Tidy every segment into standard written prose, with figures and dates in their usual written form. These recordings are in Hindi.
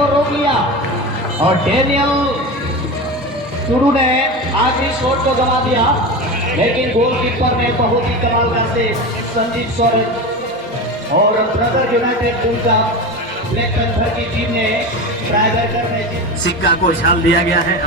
को रोक लिया और डेनियल टुडू ने आखिरी शॉट को गंवा दिया, लेकिन गोलकीपर ने बहुत ही कमाल का से संजीव सोरेन और ब्रदर यूनाइटेड टीम का ब्लैक पैंथर की टीम ने ट्राइबेकर में सिक्का को उछाल दिया गया है।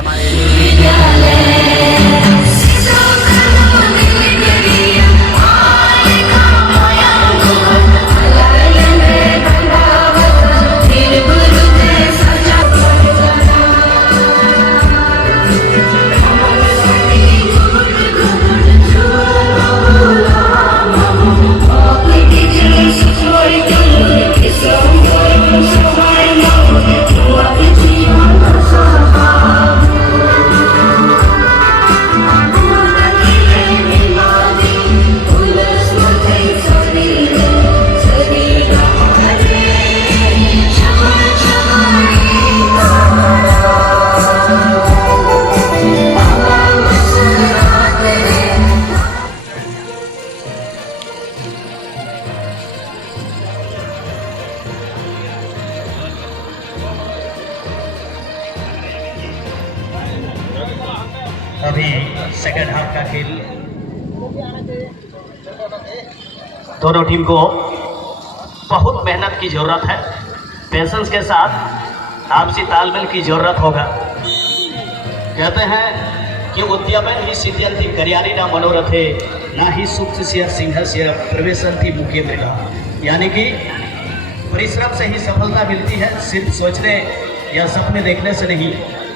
अभी सेकंड हाफ का खेल दोनों टीम को बहुत मेहनत की जरूरत है, पेशेंस के साथ आपसी तालमेल की जरूरत होगा। कहते हैं कि उद्यमन ही सिद्ध्यंति कार्याणि न मनोरथे ना ही सुखस्य सिंहस्य प्रवेशंति मुख्य मृगा, यानी कि परिश्रम से ही सफलता मिलती है, सिर्फ सोचने या सपने देखने से नहीं।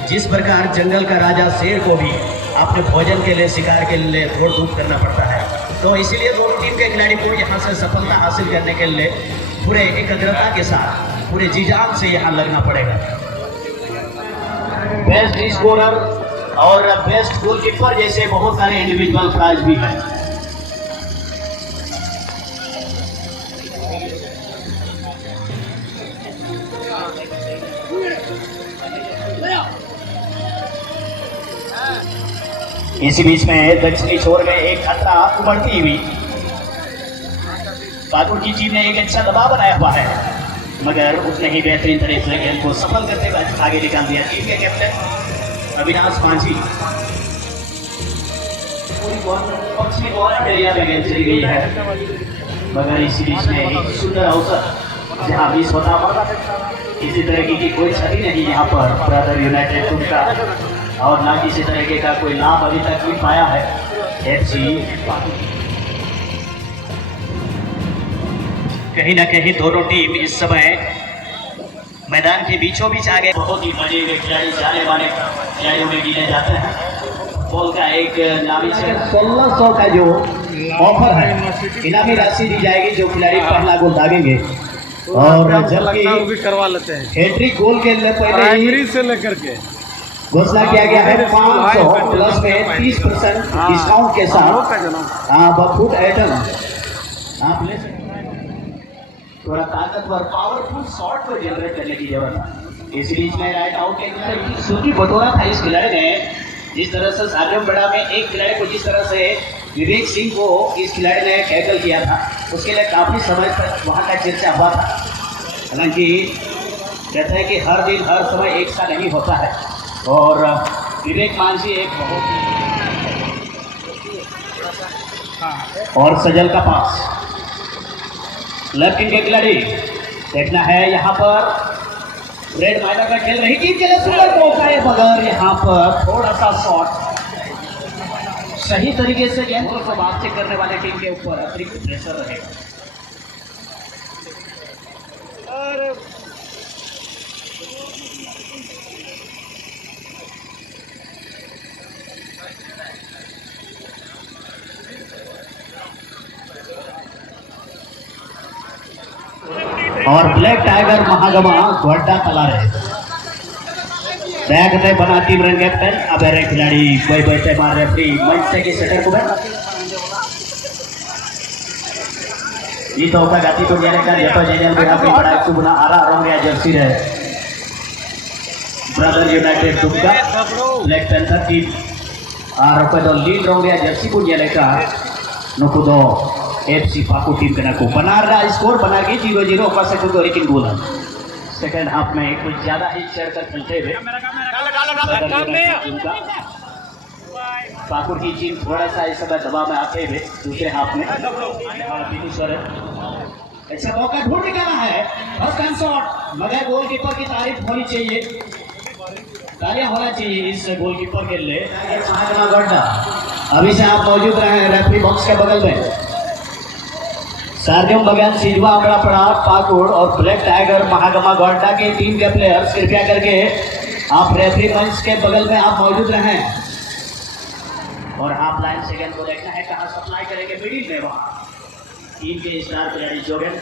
जिस प्रकार जंगल का राजा शेर को भी अपने भोजन के लिए, शिकार के लिए दौड़ धूप करना पड़ता है, तो इसीलिए दोनों टीम के खिलाड़ी को यहाँ से सफलता हासिल करने के लिए पूरे एकाग्रता के साथ, पूरे जी जान से यहाँ लगना पड़ेगा। बेस्ट स्कोरर और बेस्ट गोलकीपर जैसे बहुत सारे इंडिविजुअल प्राइज भी हैं। इसी बीच में दक्षिणी छोर में एक खतरा उमड़ती हुई, पाकुड़ की टीम ने एक अच्छा दबाव बनाया हुआ है, मगर उसने ही बेहतरीन तरीके से गेंद को सफल करते हुए आगे निकाल दिया। टीम के कैप्टन अविनाश मांझी पश्चिमी कॉर्नर एरिया में गेंद चली गई है, मगर इसी बीच में एक सुंदर अवसर जहां मिस होता हुआ, किसी तरह की कोई क्षति नहीं यहाँ पर ब्रदर यूनाइटेड टीम का, और ना किसी तरीके का कोई लाभ अभी तक मिल पाया है एफसी। कहीं ना कहीं दोनों टीम इस समय मैदान के बीचों बीच आ गए। बहुत ही मजे में खिलाड़ी जाने वाले खिलाड़ियों में गिने जाते हैं। बॉल का एक नामी 1600 का जो ऑफर है, इनामी राशि दी जाएगी जो खिलाड़ी पहला गोल दागेंगे, और जबकि करवा लेते हैं हैट्रिक गोल के लिए पहले ही से लेकर के घोषणा किया गया है 500 प्लस में 30% डिस्काउंट के साथ फूड आइटम आप ले सकते हैं। थोड़ा ताकतवर पावरफुल शॉट को जनरेट करने की जरूरत है। इस बीच में राइट आउट के खिलाड़ी की सूची बटोरा था इस खिलाड़ी ने, जिस तरह से साजम बड़ा में एक खिलाड़ी को जिस तरह से विवेक सिंह को इस खिलाड़ी ने टैकल किया था, उसके लिए काफी समय तक वहाँ का चर्चा हुआ था। हालांकि कहते हैं कि हर दिन हर समय एक सा नहीं होता है, और विवेक मांझी एक बहुत और सजल का पास लेफ्ट विंग के खिलाड़ी देखना है यहाँ पर रेड माइनर का खेल रही टीम के लिए सुंदर मौका है, मगर यहाँ पर थोड़ा सा शॉट सही तरीके से गेंद को वापसी करने वाले टीम के ऊपर अतिरिक्त प्रेशर रहेगा। और ब्लैक टाइगर महागमा गोड्डा तला रहे बैग बना टीम रन कैप्टन अब रे खिलाड़ी कोई बैठे मार रेफरी मंच से की सेटर को ये तो होगा गाती तो जाने का जतो जेनल में अपनी बड़ा सुबना आरा रंग जर्सी रहे brother United Durga black panther team और ᱚᱠᱚᱭ ᱫᱚ लीड रंग जर्सी को जाने का नुकु दो एफसी पाकुड़ टीम कना को बनार रा स्कोर बना के 0-0 का से को लेकिन गोल सेकेंड हाफ में कुछ ज्यादा ही चढ़कर खेलते हुए पाकुड़ की टीम थोड़ा सा इस समय दबाव में आते हुए दूसरे हाफ में अच्छा मौका ढूंढ निकाला है फर्स्ट टाइम शॉट मगर गोलकीपर की तारीफ होनी चाहिए, तालियां होना चाहिए इस गोलकीपर के लिए। अभी से आप मौजूद रहे रेफरी बॉक्स के बगल में। सार्जम बगैन सिजवा अमड़ा पड़ा पाकुड़ और ब्लैक टाइगर महागमा गोड्डा के टीम के प्लेयर्स कृपया करके आप रेफरी मंच के बगल में आप मौजूद रहें और हाफ लाइन सेकंड को देखना है कहां सप्लाई करेंगे मिडिल में, वहां टीम के स्टार खिलाड़ी जोगन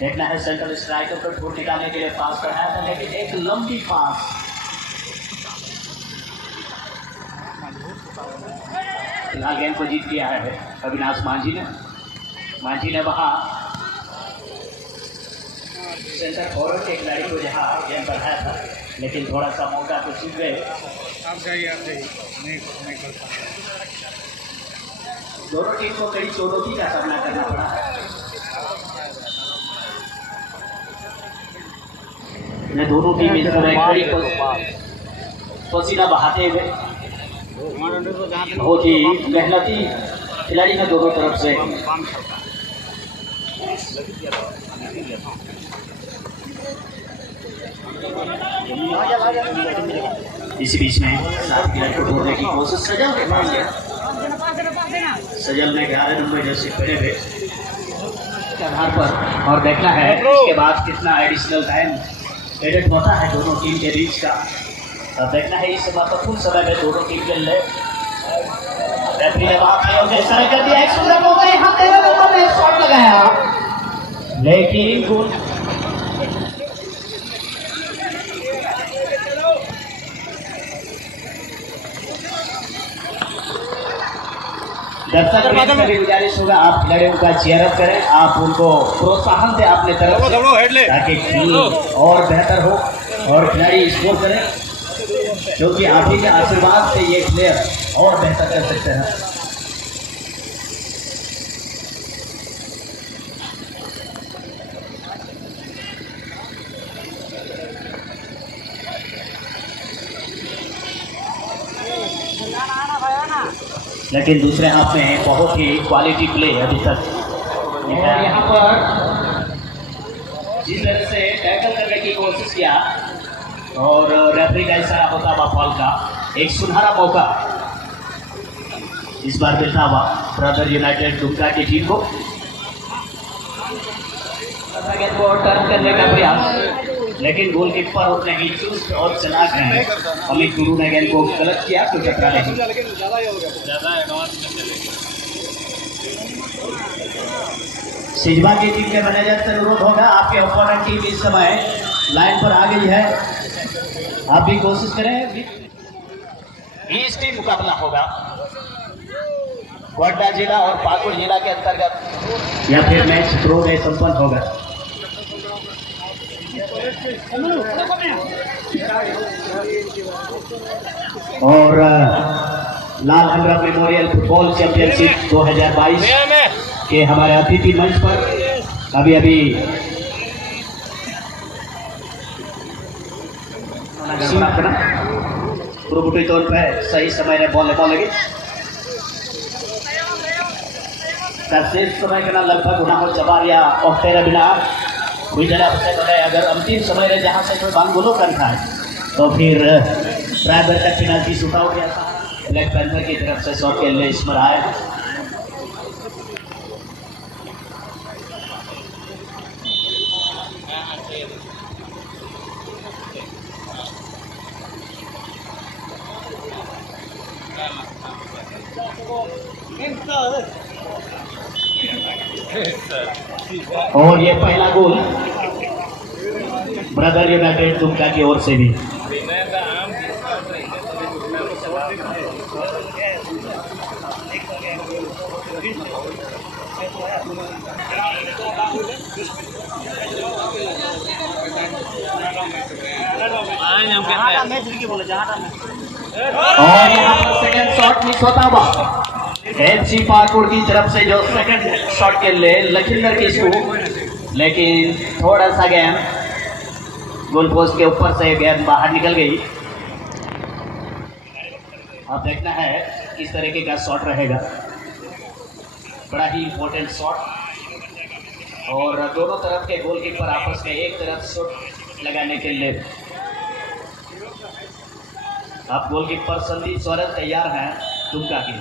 देखना है सेंट्रल स्ट्राइकर पर ढूंढ निकालने के लिए पास कराया था लेकिन एक लंबी पास फिलहाल गेंद को जीत लिया है अविनाश मांझी ने वहां सेंटर फॉरवर्ड के खिलाड़ी को जहां गेंद बढ़ाया था लेकिन थोड़ा सा मौका तो चूक गए। दोनों टीम को कड़ी चुनौती का सामना करना पड़ा। दोनों टीम इस समय कड़ी पसीना बहाते हुए बहुत ही मेहनती खिलाड़ी है दोनों तरफ से। इसी बीच में सात खिलाड़ी को ढूंढने की कोशिश सजल के पास गया, सजल ने 11 नंबर जैसे पहले हुए के आधार पर और देखना है इसके बाद कितना एडिशनल टाइम एडिट होता है दोनों टीम के बीच का। अब देखना है इस महत्वपूर्ण समय में दोनों टीम के लिए रेफरी ने बात कर दिया। एक सुंदर मौका यहां तेरे नंबर में शॉट लगाया लेकिन गोल दर्शक भी गुजारिश होगा आप खिलाड़ियों का चेयर अप करें, आप उनको प्रोत्साहन दें अपने तरफ ताकि टीम और बेहतर हो और खिलाड़ी स्कोर करें क्योंकि आप ही के आशीर्वाद से ये प्लेयर और बेहतर कर सकते हैं। लेकिन दूसरे हाफ में बहुत ही क्वालिटी प्ले अभी तक और यहाँ पर जिस तरह से टैकल करने की कोशिश किया और रेफरी का इशारा होता हुआ फॉल का एक सुनहरा मौका इस बार मिलता हुआ ब्रदर यूनाइटेड दुमका की टीम को टर्न करने का प्रयास लेकिन गोलकीपर उतने ही चुस्त और चलाक हैं। अमित गुरु ने गेंद को गलत किया तो खतरा नहीं। सिजवा की टीम के मैनेजर से अनुरोध होगा आपके ओपोनेंट टीम इस समय लाइन पर आ गई है, आप भी कोशिश करें। इस टीम मुकाबला होगा गोड्डा जिला और पाकुड़ जिला के अंतर्गत या फिर मैच ड्रॉ में संपन्न होगा। और लाल हमरा मेमोरियल फुटबॉल चैंपियनशिप 2022 के हमारे अतिथि मंच पर अभी अभी पूर्वपुटी तौर पर सही समय में बॉल लगी सर्वश्रेष्ठ समय के ना लगभग होना हो जवाब या ऑक्टेरा बिना कोई जरा अगर अंतिम समय में जहाँ से कोई बांगोलो करता है तो फिर प्राइवेट तक पेनल्टी शूट आउट गया था ब्लैक पैंथर की तरफ से शॉट के लिए स्मर आया। और ये पहला गोल ब्रदर यूनाइटेड दुमका की ओर से भी। और यहाँ पर सेकंड शॉट मिस होता हुआ एफसी पाकुड़ की तरफ से जो सेकंड शॉट के लिए लखींदर किस्कू लेकिन थोड़ा सा गेंद गोल पोस्ट के ऊपर से गेंद बाहर निकल गई। अब देखना है किस तरीके का शॉट रहेगा, बड़ा ही इम्पोर्टेंट शॉट। और दोनों तरफ के गोलकीपर आपस में एक तरफ शॉट लगाने के लिए। अब गोलकीपर संदीप सोरेन तैयार हैं दुमका की।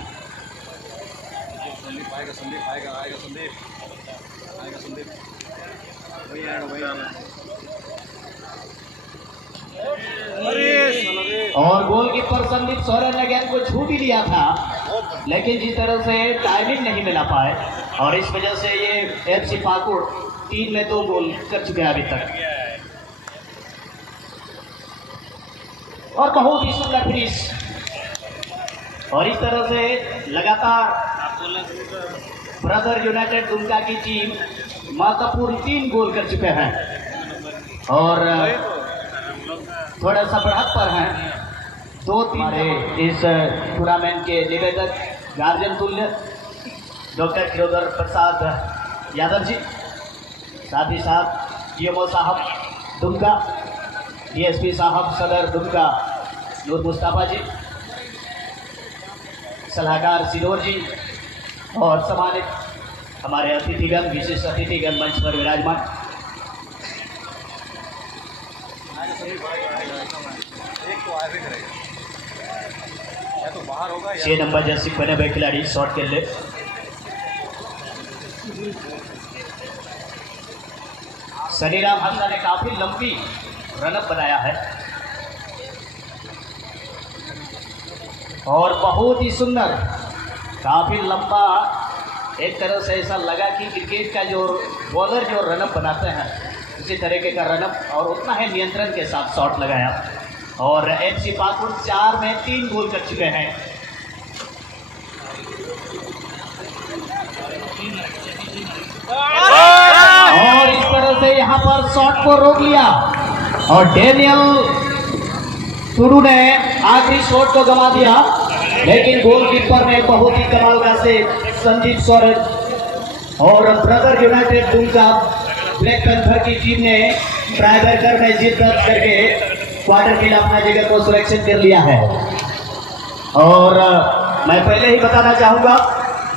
और गोलकीपर संदीप सोरेन ने गेंद को छू भी लिया था, लेकिन जिस तरह से टाइमिंग नहीं मिला पाए और इस वजह से ये एफसी पाकुड़ 3 में 2 गोल कर चुके हैं अभी तक। और बहुत ही सुंदर फिनिश। और इस तरह से लगातार ब्रदर यूनाइटेड दुमका की टीम महत्वपूर्ण 3 गोल कर चुके हैं और थोड़ा सा बढ़त पर हैं। 2-3 इस टूर्नामेंट के निवेदक गार्जियन तुल्य डॉक्टर खिरोधर प्रसाद यादव जी, साथ ही साथ डीएमओ साहब दुमका, डीएसपी साहब सदर दुमका नूर मुस्तफा जी, सलाहकार सिनोर जी और सम्मानित हमारे अतिथिगण, विशेष अतिथिगण मंच पर विराजमान। 6 नंबर जर्सी पहने हुए खिलाड़ी शॉट के लिए। सनीराम हंसा ने काफी लंबी रनअप बनाया है और बहुत ही सुंदर, काफी लंबा। एक तरह से ऐसा लगा कि क्रिकेट का जो बॉलर जो रनअप बनाते हैं उसी तरीके का रनअप, और उतना ही नियंत्रण के साथ शॉट लगाया। और एफसी पाकुड़ 4 में 3 गोल कर चुके हैं। और इस तरह से यहाँ पर शॉट को रोक लिया और डेनियल टुडू ने आखिरी शॉट को गंवा दिया, लेकिन गोलकीपर ने बहुत ही कमाल का से संदीप सोरेन और brother United Dumka black panther की टीम ने ट्राइब्रेकर में जीत दर्ज करके क्वार्टर के लिए अपना जगह को सुरक्षित कर लिया है। और मैं पहले ही बताना चाहूँगा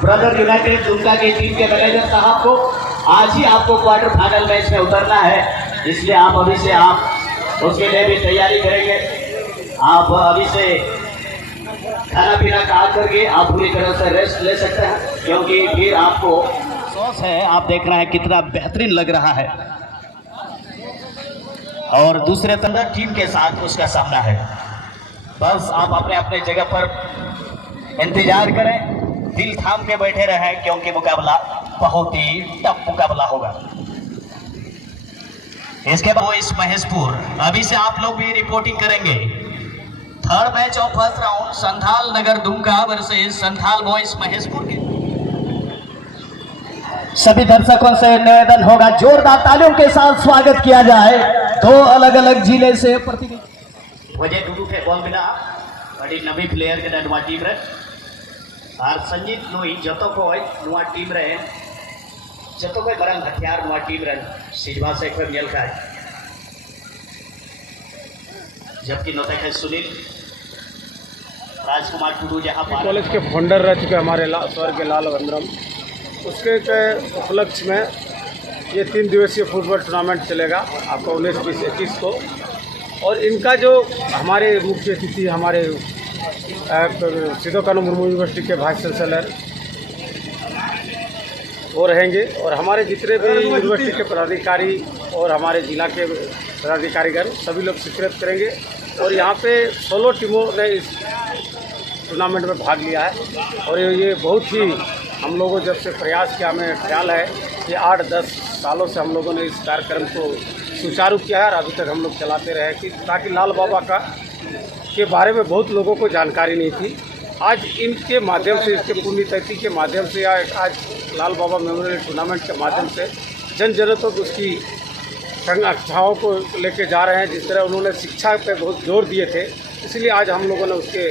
ब्रदर यूनाइटेड दुमका की टीम के मैनेजर साहब को, आज ही आपको क्वार्टर फाइनल मैच में उतरना है, इसलिए आप अभी से आप उसके लिए भी तैयारी करेंगे। आप अभी से खाना पीना खा करके आप पूरी तरह से रेस्ट ले सकते हैं, क्योंकि फिर आपको सॉस है, आप देख रहे हैं कितना बेहतरीन लग रहा है। और दूसरे तरफ टीम के साथ उसका सामना है। बस आप अपने अपने जगह पर इंतजार करें, दिल थाम के बैठे रहें, क्योंकि मुकाबला बहुत ही टफ मुकाबला होगा। इसके बाद इस महेशपुर, अभी से आप लोग भी रिपोर्टिंग करेंगे। Third match of first round Santhal Nagar Dumka versus Santhal boys Maheshpur के। सभी दर्शकों से निवेदन होगा जोरदार तालियों के साथ स्वागत किया जाए। 2 अलग अलग जिले से प्रतिनिधि वजह डूडू के बॉल बिना बड़ी नवी प्लेयर के नुआ टीम रहे और संजीत नोई जतो को नुआ टीम रहे, जतो कोई बरंग हथियार नुआ टीम रहे सिजवा से कोई मिल का है, जबकि नोता है सुनील राजकुमार टुडू जहाँ कॉलेज के फाउंडर रह चुके हमारे स्वर्गीय लाल वंद्रम, उसके उपलक्ष्य में ये 3 दिवसीय फुटबॉल टूर्नामेंट चलेगा आपका 19, 20, 21 को। और इनका जो हमारे मुख्य अतिथि हमारे सिद्धू कानू मुर्मू यूनिवर्सिटी के वाइस चांसलर वो रहेंगे, और हमारे जितने भी यूनिवर्सिटी के पदाधिकारी और हमारे जिला के पदाधिकारीगण सभी लोग शिरकत करेंगे। और यहाँ पे 16 टीमों ने इस टूर्नामेंट में भाग लिया है और ये बहुत ही हम लोगों जब से प्रयास किया, हमें ख्याल है कि 8-10 सालों से हम लोगों ने इस कार्यक्रम को सुचारू किया है और अभी तक हम लोग चलाते रहे कि ताकि लाल बाबा के बारे में बहुत लोगों को जानकारी नहीं थी। आज इनके माध्यम से, इसके पुण्यतिथि के माध्यम से या आज लाल बाबा मेमोरियल टूर्नामेंट के माध्यम से जन जन तक उसकी संस्थाओं को लेके जा रहे हैं। जिस तरह उन्होंने शिक्षा पे बहुत जोर दिए थे, इसलिए आज हम लोगों ने उसके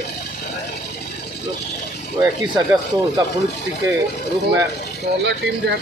21 अगस्त को उसका पुण्यतिथि के रूप में 16 टीम जो है